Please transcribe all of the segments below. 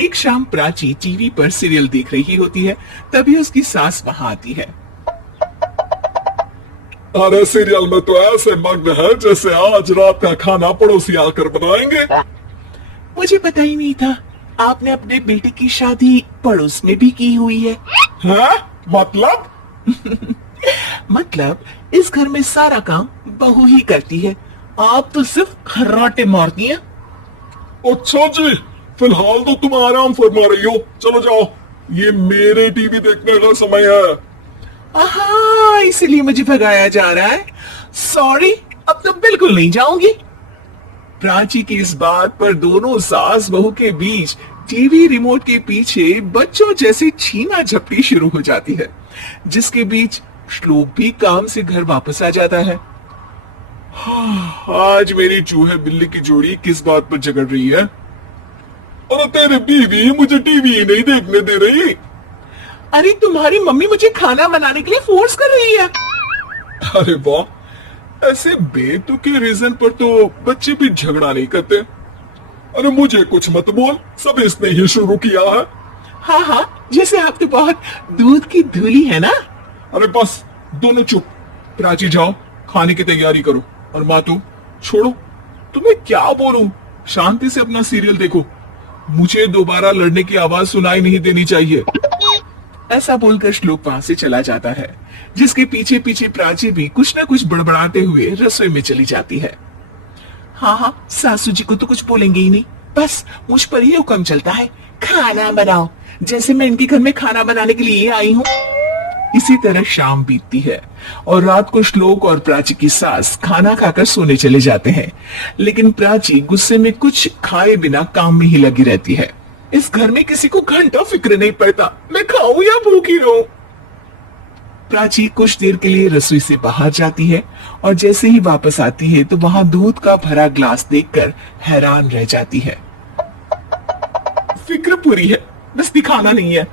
एक शाम प्राची टीवी पर सीरियल देख रही होती है। तभी उसकी सास वहां आती है। अरे सीरियल में तो ऐसे मग्न है जैसे आज रात का खाना पड़ोसी आकर बनाएंगे। मुझे पता ही नहीं था आपने अपने बेटे की शादी पड़ोस में भी की हुई है। हैं? मतलब? मतलब इस घर में सारा काम बहू ही करती है, आप तो सिर्फ खर्राटे मारती हैं। अच्छा जी, फिलहाल तो तुम आराम फरमा रही हो, चलो जाओ, ये मेरे टीवी देखने का समय है। हाँ, इसीलिए मुझे भगाया जा रहा है। सॉरी, अब तो बिल्कुल नहीं जाऊंगी। प्राची की इस बात पर दोनों सास बहू के बीच टीवी रिमोट के पीछे बच्चों जैसे छीना झपटी शुरू हो जाती है, जिसके बीच श्लोक भी काम से घर वापस आ जाता है। आज मेरी चूहे बिल्ली की जोड़ी किस बात पर झगड़ रही है? अरे तेरी बीवी मुझे टीवी ही नहीं देखने दे रही। अरे तुम्हारी मम्मी मुझे खाना बनाने के लिए फोर्स कर रही है। अरे वाह, ऐसे बेतुके रीजन पर तो बच्चे भी झगड़ा नहीं करते। अरे मुझे कुछ मत बोल, सब इसने ही शुरू किया है। हाँ हाँ, जैसे आप तो बहुत दूध की धूली है ना। अरे बस, दोनों चुप। प्राची जाओ, खाने की तैयारी करो। और माँ तू छोड़ो, तुम्हें क्या बोलूं, शांति से अपना सीरियल देखो, मुझे दोबारा लड़ने की आवाज सुनाई नहीं देनी चाहिए। ऐसा बोलकर श्लोक वहां से चला जाता है, जिसके पीछे पीछे प्राची भी कुछ न कुछ बड़बड़ाते हुए रसोई में चली जाती है। हाँ हाँ, सासू जी को तो कुछ बोलेंगे ही नहीं, बस मुझ पर ही हुक्म चलता है, खाना बनाओ, जैसे मैं इनके घर में खाना बनाने के लिए आई हूँ। इसी तरह शाम बीतती है और रात को श्लोक और प्राची की सास खाना खाकर सोने चले जाते हैं, लेकिन प्राची गुस्से में कुछ खाए बिना काम में ही लगी रहती है। इस घर में किसी को घंटा फिक्र नहीं पड़ता, मैं खाऊं या भूखी रहूं। प्राची कुछ देर के लिए रसोई से बाहर जाती है और जैसे ही वापस आती है तो वहां दूध का भरा ग्लास देखकर हैरान रह जाती है। फिक्र पूरी है, बस दिखाना नहीं है।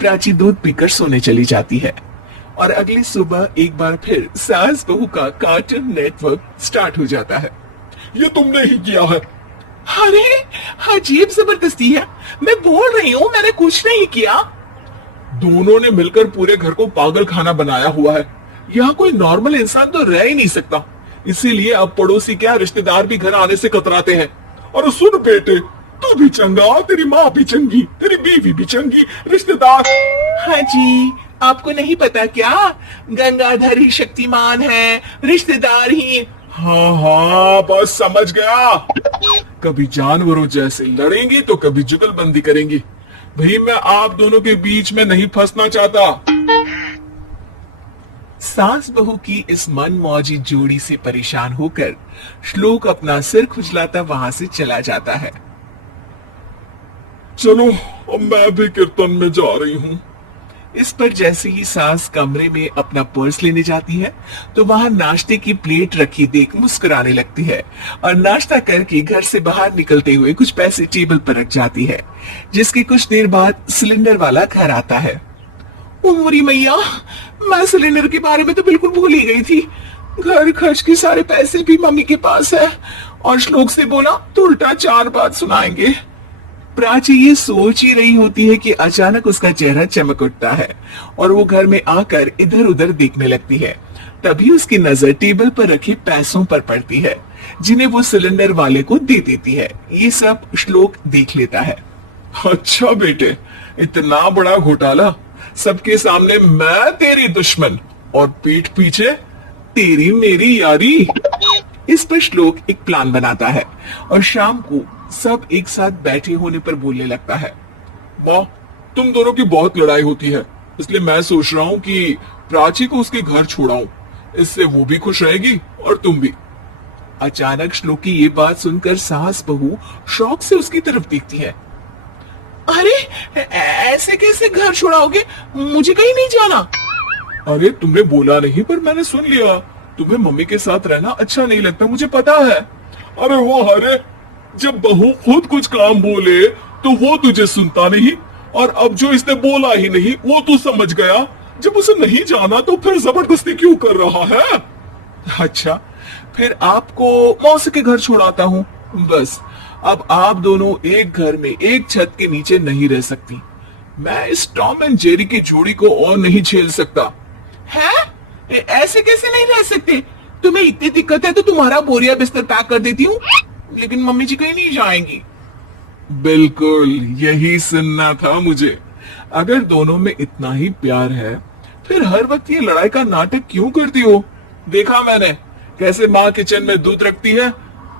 प्राची दूध पीकर सोने चली जाती है और अगली सुबह एक बार फिर सास बहू का कार्टून नेटवर्क स्टार्ट हो जाता है। ये तुमने ही किया है। अरे अजीब जबरदस्ती है, मैं बोल रही हूँ मैंने कुछ नहीं किया। दोनों ने मिलकर पूरे घर को पागल खाना बनाया हुआ है। यहाँ कोई नॉर्मल इंसान तो रह ही नहीं सकता, इसीलिए अब पड़ोसी क्या रिश्तेदार भी घर आने से कतराते हैं। और सुन बेटे, तू भी चंगा, तेरी माँ भी चंगी, तेरी बीवी भी चंगी, रिश्तेदार। हाँ जी, आपको नहीं पता क्या, गंगाधर ही शक्तिमान है, रिश्तेदार ही। हाँ हाँ, बस समझ गया। कभी जानवरों जैसे लड़ेंगी तो कभी जुगलबंदी करेंगी। भाई मैं आप दोनों के बीच में नहीं फंसना चाहता। सास बहू की इस मन मौजी जोड़ी से परेशान होकर श्लोक अपना सिर खुजलाता वहां से चला जाता है। चलो अब मैं भी कीर्तन में जा रही हूँ। इस पर जैसे ही सास कमरे में अपना पर्स लेने जाती है तो वहां नाश्ते की प्लेट रखी देख मुस्कुराने लगती है और नाश्ता करके घर से बाहर निकलते हुए कुछ पैसे टेबल पर रख जाती है, जिसकी कुछ देर बाद सिलेंडर वाला घर आता है। ओ मोरी मैया, मैं सिलेंडर के बारे में तो बिल्कुल भूल ही गई थी। घर खर्च के सारे पैसे भी मम्मी के पास है और श्लोक से बोला तो उल्टा 4 बात सुनाएंगे। प्राची ये सोच ही रही होती है कि अचानक उसका चेहरा चमक उठता है और वो घर में आकर इधर उधर देखने लगती है। तभी उसकी नजर टेबल पर रखे पैसों पर पड़ती है, जिन्हें वो सिलेंडर वाले को दे देती है। ये सब श्लोक देख लेता है। अच्छा बेटे, इतना बड़ा घोटाला, सबके सामने मैं तेरी दुश्मन और पीठ पीछे तेरी मेरी यारी। इस पर श्लोक एक प्लान बनाता है और शाम को सब एक साथ बैठे होने पर बोलने लगता है। माँ, तुम दोनों की बहुत लड़ाई होती है, इसलिए मैं सोच रहा हूँ कि प्राची को उसके घर छोड़ाऊं, इससे वो भी खुश रहेगी और तुम भी। अचानक श्लोक की ये बात सुनकर सास बहू शौक से उसकी तरफ देखती है। अरे ऐसे कैसे घर छोड़ाओगे, मुझे कहीं नहीं जाना। अरे तुमने बोला नहीं पर मैंने सुन लिया, तुम्हें मम्मी के साथ रहना अच्छा नहीं लगता, मुझे पता है। अरे वो अरे, जब बहू खुद कुछ काम बोले तो वो तुझे सुनता नहीं, और अब जो इसने बोला ही नहीं वो तू समझ गया। जब उसे नहीं जाना तो फिर जबरदस्ती क्यों कर रहा है? अच्छा, फिर आपको मौसी के घर छोड़ाता हूँ, बस अब आप दोनों एक घर में एक छत के नीचे नहीं रह सकती। मैं इस टॉम एंड जेरी की जोड़ी को और नहीं झेल सकता। है? ऐसे कैसे नहीं रह सकते? तुम्हें इतनी दिक्कत है तो तुम्हारा बोरिया बिस्तर पैक कर देती हूँ, लेकिन मम्मी जी कहीं नहीं जाएंगी। बिल्कुल यही सुनना था मुझे। अगर दोनों में इतना ही प्यार है फिर हर वक्त ये लड़ाई का नाटक क्यों करती हो? देखा मैंने कैसे माँ किचन में दूध रखती है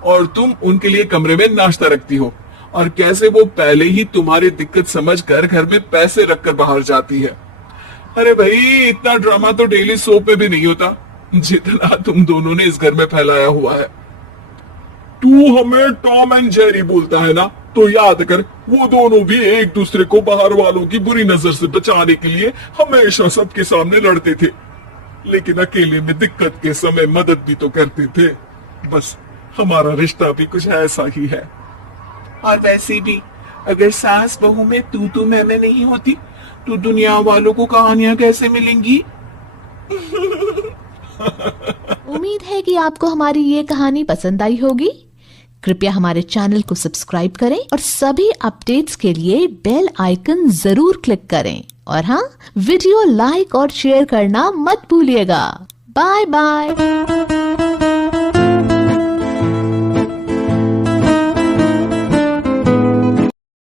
और तुम उनके लिए कमरे में नाश्ता रखती हो, और कैसे वो पहले ही तुम्हारी दिक्कत समझकर घर में पैसे रखकर बाहर जाती है। अरे भाई, इतना ड्रामा तो डेली सोप में भी नहीं होता जितना तुम दोनों ने इस घर में फैलाया हुआ है। तू हमें टॉम एंड जेरी बोलता है ना, तो याद कर वो दोनों भी एक दूसरे को बाहर वालों की बुरी नजर से बचाने के लिए हमेशा सबके सामने लड़ते थे, लेकिन अकेले में दिक्कत के समय मदद भी तो करते थे। बस हमारा रिश्ता भी कुछ ऐसा ही है। और वैसे भी अगर सास बहू में तू मैं नहीं होती तो दुनिया वालों को कहानियां कैसे मिलेंगी? उम्मीद है कि आपको हमारी ये कहानी पसंद आई होगी। कृपया हमारे चैनल को सब्सक्राइब करें और सभी अपडेट्स के लिए बेल आइकन जरूर क्लिक करें। और हाँ, वीडियो लाइक और शेयर करना मत भूलिएगा। Bye bye.